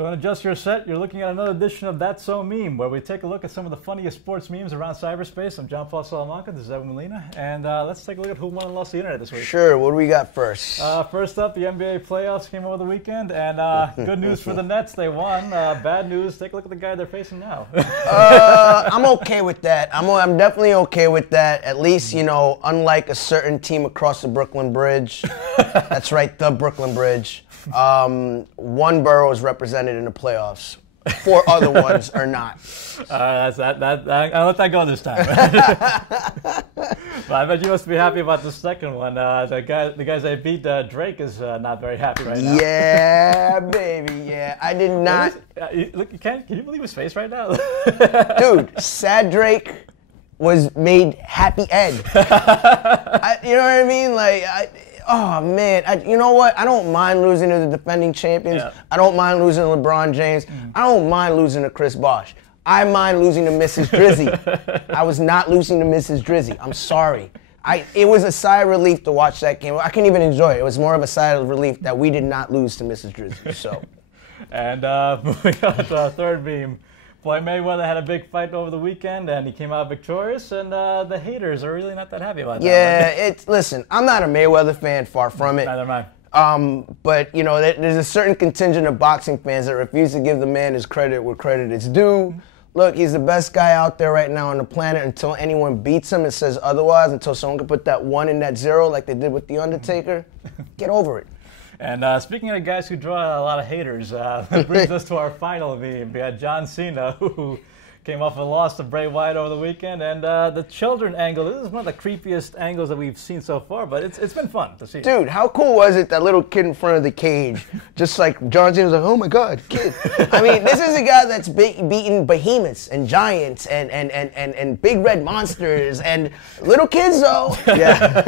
Don't adjust your set. You're looking at another edition of That's So Meme, where we take a look at some of the funniest sports memes around cyberspace. I'm John Paul Salamanca. This is Evan Molina. And let's take a look at who won and lost the internet this week. Sure. What do we got first? First up, the NBA playoffs came over the weekend. And good news for the Nets. They won. Bad news. Take a look at the guy they're facing now. I'm okay with that. I'm definitely okay with that. At least, unlike a certain team across the Brooklyn Bridge. That's right, the Brooklyn Bridge. One borough is represented in the playoffs. 4 other ones are not. I'll let that go this time. Well, I bet you must be happy about the second one. The guys that beat Drake is not very happy right now. Yeah, baby. Yeah, I did not. Look, can you believe his face right now? Dude, sad Drake was made happy Ed. You know what I mean? Oh, man. You know what? I don't mind losing to the defending champions. Yeah. I don't mind losing to LeBron James. I don't mind losing to Chris Bosh. I mind losing to Mrs. Drizzy. I was not losing to Mrs. Drizzy. I'm sorry. It was a sigh of relief to watch that game. I couldn't even enjoy it. It was more of a sigh of relief that we did not lose to Mrs. Drizzy. So. And moving on to our third meme. Floyd Mayweather had a big fight over the weekend, and he came out victorious, and the haters are really not that happy about that. Yeah, listen, I'm not a Mayweather fan, far from it. Neither am I. But, there's a certain contingent of boxing fans that refuse to give the man his credit where credit is due. Look, he's the best guy out there right now on the planet until anyone beats him and says otherwise, until someone can put that 1 in that 0 like they did with The Undertaker. Get over it. And speaking of guys who draw a lot of haters, that brings us to our final meme. We had John Cena, who came off a loss to Bray Wyatt over the weekend. And the children angle, this is one of the creepiest angles that we've seen so far, but it's been fun to see. Dude, how cool was it, that little kid in front of the cage? Just like John Cena was like, oh my God, kid. I mean, this is a guy that's beaten behemoths and giants and big red monsters and little kids, though. Yeah.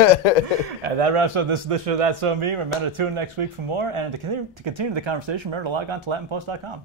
And that wraps up this edition of That's So Meme. Remember to tune in next week for more. And to continue the conversation, remember to log on to LatinPost.com.